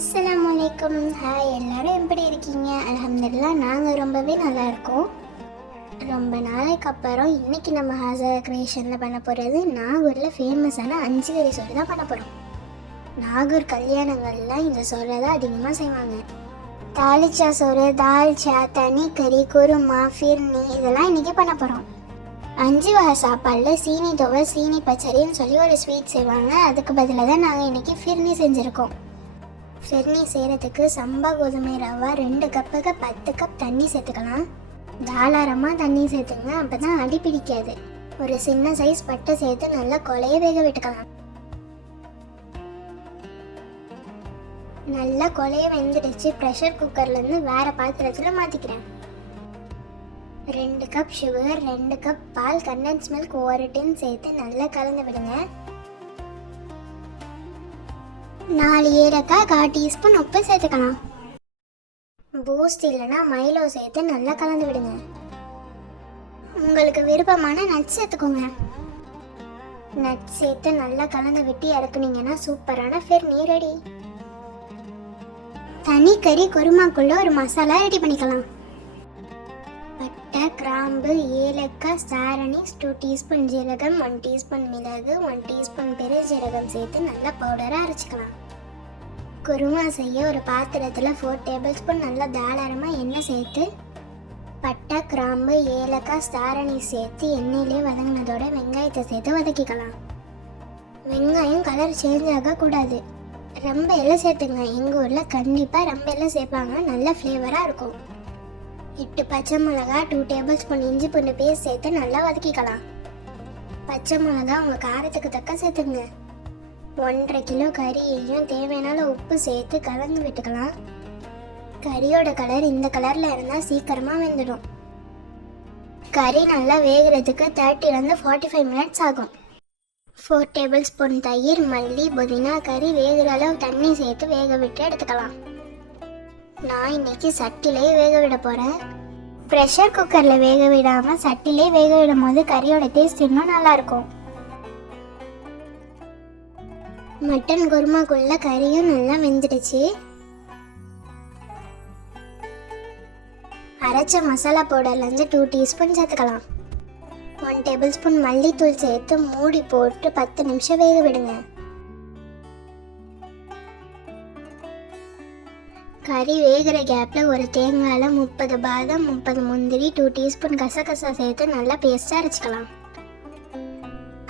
அஸ்ஸலாமு அலைக்கும். ஹாய், எல்லோரும் எப்படி இருக்கீங்க? அல்ஹம்துலில்லாஹ் நாங்கள் ரொம்பவே நல்லா இருக்கோம். ரொம்ப நாளைக்கு அப்புறம் இன்றைக்கி நம்ம ஹாசா க்ரியேஷனில் பண்ண போகிறது நாகூரில் ஃபேமஸான 5 கறி சோறு தான் பண்ண போகிறோம். நாகூர் கல்யாணங்கள்லாம் இந்த சோறை தான் அதிகமாக செய்வாங்க. தாளிச்சா சோறு, தால்ச்சா, தனி கறி, குருமா, ஃபிர்னி இதெல்லாம் இன்றைக்கி பண்ண போகிறோம். 5 வகை சாப்பாடில் சீனி துவை, சீனி பச்சரின்னு சொல்லி ஒரு ஸ்வீட் செய்வாங்க. அதுக்கு பதிலாக தான் நாங்கள் இன்றைக்கி ஃபிர்னி செஞ்சுருக்கோம். ஃபிர்னி செய்கிறதுக்கு சம்பா கோதுமை ரவா 2 கப்புக்கு 10 கப் தண்ணி சேர்த்துக்கலாம். தாராளமாக தண்ணி சேர்த்துங்க, அப்போ தான் அடி பிடிக்காது. ஒரு சின்ன சைஸ் பட்டை சேர்த்து நல்லா கொலைய வேக விட்டுக்கலாம். நல்லா கொலைய வெந்துடுச்சு. ப்ரெஷர் குக்கர்லேருந்து வேறு பாத்திரத்தில் மாற்றிக்கிறேன். 2 கப் சுகர், 2 கப் பால், கண்டென்ஸ் மில்க் 1 டின் சேர்த்து நல்லா கலந்து விடுங்க. 4 ஏலக்காய், 1/4 டீஸ்பூன் உப்பு சேர்த்துக்கலாம். பூஸ்ட் இல்லைனா மைலோ சேர்த்து நல்லா கலந்து விடுங்க. உங்களுக்கு விருப்பமான நட்ஸ் சேர்த்துக்கோங்க. நட்ஸ் சேர்த்து நல்லா கலந்து விட்டு இறக்குனீங்கன்னா சூப்பரான ஃபிர்னி ரெடி. தனி கறி குருமாக்குள்ள ஒரு மசாலா ரெடி பண்ணிக்கலாம். பட்டை, கிராம்பு, ஏலக்காய், சாரணிஸ், 2 டீஸ்பூன் ஜீரகம், 1 டீஸ்பூன் மிளகு, 1 டீஸ்பூன் பெருஞ்சீரகம் சேர்த்து நல்லா பவுடராக அரைச்சிக்கலாம். குருமா செய்ய ஒரு பாத்திரத்தில் 4 டேபிள் ஸ்பூன் நல்லா தாராளமாக எண்ணெய் சேர்த்து பட்டை, கிராம்பு, ஏலக்காய், சாரணிஸ் சேர்த்து எண்ணெயிலே வதங்கினதோட வெங்காயத்தை சேர்த்து வதக்கிக்கலாம். வெங்காயம் கலர் சேஞ்ச் ஆகக்கூடாது. ரொம்ப எல்லாம் சேர்த்துங்க. எங்கள் ஊரில் கண்டிப்பாக ரொம்ப எல்லாம் சேர்ப்பாங்க, நல்ல ஃப்ளேவராக இருக்கும். 8 பச்சை மிளகா, 2 டேபிள் ஸ்பூன் இஞ்சி பூண்டு பேஸ்ட் சேர்த்து நல்லா வதக்கிக்கலாம். பச்சை மிளகா உங்கள் காரத்துக்கு தக்க சேர்த்துங்க. 1.5 கிலோ கறியையும் தேவையான உப்பு சேர்த்து கலந்து விட்டுக்கலாம். கறியோட கலர் இந்த கலரில் இருந்தால் சீக்கிரமாக வெந்துடும். கறி நல்லா வேகிறதுக்கு 30 to 45 மினிட்ஸ் ஆகும். 4 டேபிள் ஸ்பூன் தயிர், மல்லி, புதினா, கறி வேகிற அளவு தண்ணி சேர்த்து வேக விட்டு எடுத்துக்கலாம். நான் இன்னைக்கு சட்டிலே வேக விட போகிறேன். ப்ரெஷர் குக்கரில் வேக விடாமல் சட்டிலே வேக விடும் போது கறியோட டேஸ்ட் இன்னும் நல்லாயிருக்கும். மட்டன் குருமாக்குள்ள கறியும் நல்லா வெந்துடுச்சு. அரைச்ச மசாலா பவுடர்லேருந்து 2 டீஸ்பூன் சேர்த்துக்கலாம். 1 டேபிள் ஸ்பூன் மல்லித்தூள் சேர்த்து மூடி போட்டு 10 நிமிஷம் வேக விடுங்க. கறி வேகிற கேப்பில் ஒரு தேங்காயில் 30 பாதாம், 30 முந்திரி, 2 டீஸ்பூன் கசகசா சேர்த்து நல்லா பேஸ்ட்டாக அரைச்சிக்கலாம்.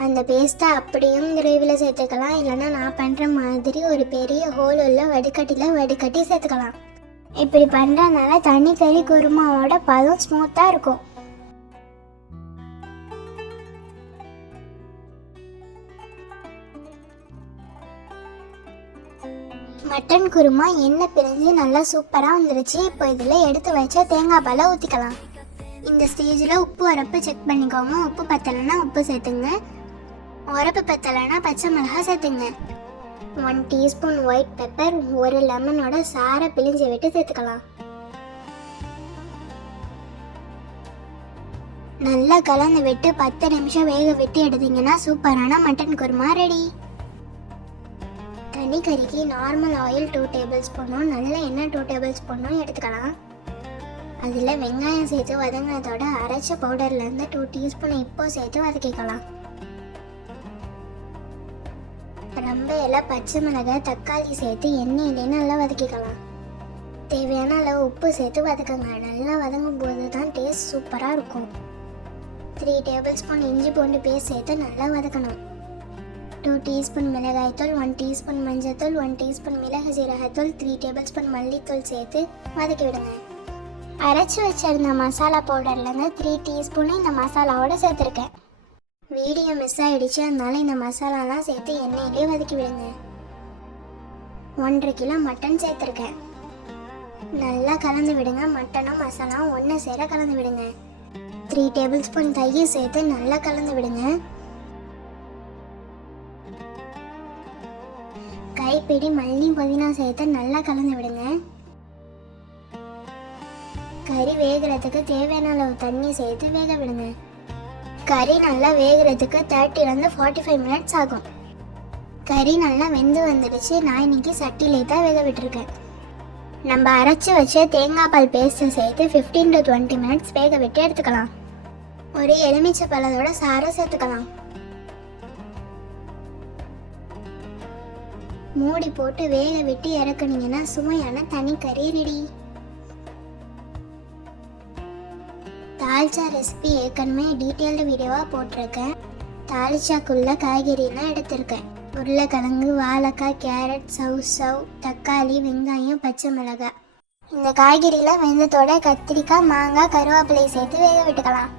அந்த பேஸ்ட்டை அப்படியும் கிரேவியில் சேர்த்துக்கலாம், இல்லைன்னா நான் பண்ணுற மாதிரி ஒரு பெரிய ஹோல் உள்ள வடிகட்டியில் வடிகட்டி சேர்த்துக்கலாம். இப்படி பண்ணுறதுனால தனி கறி குருமாவோட பதம் ஸ்மூத்தாக இருக்கும். மட்டன் குருமா எண்ணெய் பிரிஞ்சு நல்லா சூப்பராக வந்துருச்சு. இப்போ இதில் எடுத்து வச்ச தேங்காய் பாலை ஊற்றிக்கலாம். இந்த ஸ்டேஜில் உப்பு உரப்பு செக் பண்ணிக்கோங்க. உப்பு பத்தலைன்னா உப்பு சேர்த்துங்க. உரப்பு பத்தலைன்னா பச்சை மிளகாய் சேர்த்துங்க. 1 டீஸ்பூன் ஒயிட் பெப்பர், ஒரு லெமனோட சாரை பிழிஞ்சு விட்டு சேர்த்துக்கலாம். நல்லா கலந்து விட்டு 10 நிமிஷம் வேக விட்டு எடுத்தீங்கன்னா சூப்பரான மட்டன் குருமா ரெடி. தனி கறிக்கு நார்மல் ஆயில் 2 டேபிள் ஸ்பூனும் நல்ல எண்ணெய் 2 டேபிள் ஸ்பூனும் எடுத்துக்கலாம். அதில் வெங்காயம் சேர்த்து வதங்கினதோட அரைச்ச பவுடர்லேருந்து 2 டீஸ்பூன் இப்போ சேர்த்து வதக்கிக்கலாம். ரொம்ப எல்லாம் பச்சை மிளகாய், தக்காளி சேர்த்து எண்ணெயிலே நல்லா வதக்கிக்கலாம். தேவையான அளவு உப்பு சேர்த்து வதக்குங்க. நல்லா வதங்கும் போது தான் டேஸ்ட் சூப்பராக இருக்கும். 3 டேபிள் ஸ்பூன் இஞ்சி பூண்டு பேஸ்ட் சேர்த்து நல்லா வதக்கணும். 2 டீஸ்பூன் மிளகாய்த்தூள், 1 டீஸ்பூன் மஞ்சள்தூள், 1 டீஸ்பூன் மிளகு சீரகத்தூள், 3 டேபிள் ஸ்பூன் மல்லித்தூள் சேர்த்து வதக்கி விடுங்க. அரைச்சி வச்சிருந்த மசாலா பவுடர்லேருந்து 3 டீஸ்பூன் இந்த மசாலாவோட சேர்த்துருக்கேன். வீடியோ மிஸ் ஆகிடுச்சு, அதனால இந்த மசாலாலாம் சேர்த்து எண்ணெயிலே வதக்கி விடுங்க. 1.5 கிலோ மட்டன் சேர்த்துருக்கேன். நல்லா கலந்து விடுங்க. மட்டனும் மசாலாவும் ஒன்று சேர கலந்து விடுங்க. 3 டேபிள் ஸ்பூன் தயிர் சேர்த்து நல்லா கலந்து விடுங்க. கைப்பிடி மல்லி, புதினா சேர்த்து நல்லா கலந்து விடுங்க. கறி வேகிறதுக்கு தேவையான அளவு தண்ணி சேர்த்து வேக விடுங்க. கறி நல்லா வேகிறதுக்கு 30 to 45 மினிட்ஸ் ஆகும். கறி நல்லா வெந்து வந்துடுச்சு. நான் இன்னைக்கு சட்டிலே தான் வேக விட்டுருக்கேன். நம்ம அரைச்சி வச்ச தேங்காய் பால் பேஸ்ட்டை சேர்த்து 15 to 20 மினிட்ஸ் வேக விட்டு எடுத்துக்கலாம். ஒரு எலுமிச்சை பழத்தோட சாறை சேர்த்துக்கலாம். மூடி போட்டு வேக விட்டு இறக்குனீங்கன்னா சுவையான தனி கறி ரெடி. தால்ச்சா ரெசிபி ஏற்கனவே டீட்டெயில்டு வீடியோவாக போட்டிருக்கேன். தாளிச்சாக்குள்ள காய்கறிலாம் எடுத்திருக்கேன். உருளைக்கிழங்கு, வாழைக்காய், கேரட், சவ், தக்காளி, வெங்காயம், பச்சை மிளகாய். இந்த காய்கறிலாம் வெந்ததோட கத்திரிக்காய், மாங்காய், கருவேப்பிலை சேர்த்து வேக விட்டுக்கலாம்.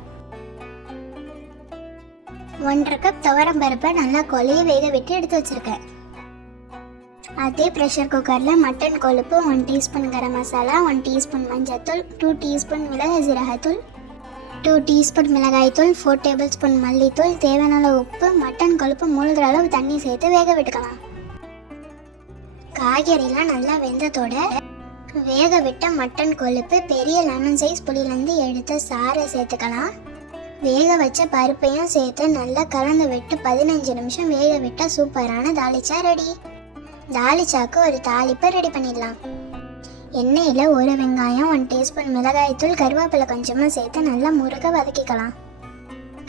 1.5 கப் துவரம் பருப்பை நல்லா கொலைய வேக விட்டு எடுத்து வச்சிருக்கேன். அதே ப்ரெஷர் குக்கரில் மட்டன் கொழுப்பு, 1 டீஸ்பூன் கரம் மசாலா, 1 டீஸ்பூன் மஞ்சள்தூள், 2 டீஸ்பூன் மிளகு சீரகத்தூள், 2 டீஸ்பூன் மிளகாய்த்தூள், 4 டேபிள் ஸ்பூன் மல்லித்தூள், தேவையான அளவு உப்பு, மட்டன் கொழுப்பு மூழ்கிற அளவு தண்ணி சேர்த்து வேக விட்டுக்கலாம். காய்கறிலாம் நல்லா வெந்ததோட வேக விட்ட மட்டன் கொழுப்பு, பெரிய லெமன் சைஸ் புளியிலேருந்து எடுத்த சாறை சேர்த்துக்கலாம். வேக வச்ச பருப்பையும் சேர்த்து நல்லா கலந்து விட்டு 15 நிமிஷம் வேக விட்ட சூப்பரான தாளிச்சா ரெடி. தாளிச்சாக்கு ஒரு தாளிப்பை ரெடி பண்ணிடலாம். எண்ணெயில் 1 வெங்காயம், 1 டீஸ்பூன் மிளகாய்த்தூள், கருவேப்பிலை கொஞ்சமாக சேர்த்து நல்லா முருக வதக்கிக்கலாம்.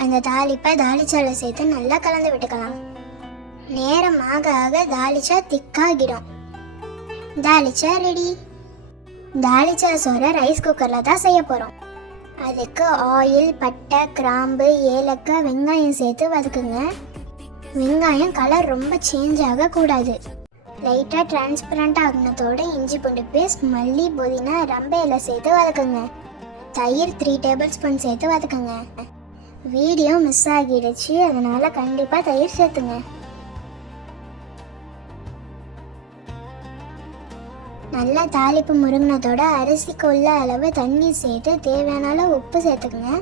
அந்த தாளிப்பை தாளிச்சாவில் சேர்த்து நல்லா கலந்து விட்டுக்கலாம். நேரம் ஆக ஆக தாளிச்சா திக்காகிடும். தாளிச்சா ரெடி. தாளிச்சா சோறை ரைஸ் குக்கரில் தான் செய்ய போகிறோம். அதுக்கு ஆயில், பட்டை, கிராம்பு, ஏலக்காய், வெங்காயம் சேர்த்து வதக்குங்க. வெங்காயம் கலர் ரொம்ப சேஞ்ச் ஆகக்கூடாது. லைட்டாக டிரான்ஸ்பரண்ட் ஆகினதோட இஞ்சி பூண்டு பேஸ்ட், மல்லி, புதினா, ரம்பை இலை சேர்த்து வதக்குங்க. தயிர் 3 டேபிள் ஸ்பூன் சேர்த்து வதக்குங்க. வீடியோ மிஸ் ஆகிடுச்சு, அதனால கண்டிப்பாக தயிர் சேர்த்துங்க. நல்லா தாளிப்பு முருங்கினதோட அரிசிக்கு உள்ள அளவு தண்ணி சேர்த்து தேவையான அளவு உப்பு சேர்த்துக்குங்க.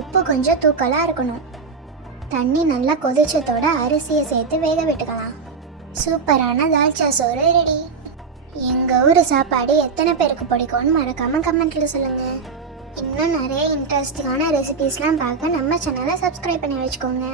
உப்பு கொஞ்சம் தூக்கலாக இருக்கணும். தண்ணி நல்லா கொதிச்சதோட அரிசியை சேர்த்து வேக விட்டுக்கலாம். சூப்பரான தால்ச்சா சோறு ரெடி. எங்கள் ஊர் சாப்பாடு எத்தனை பேருக்கு பிடிக்கும்னு மறக்காம கமெண்ட்ல சொல்லுங்கள். இன்னும் நிறைய இன்ட்ரெஸ்டிங்கான ரெசிபீஸ்லாம் பார்க்க நம்ம சேனலை சப்ஸ்கிரைப் பண்ணி வச்சுக்கோங்க.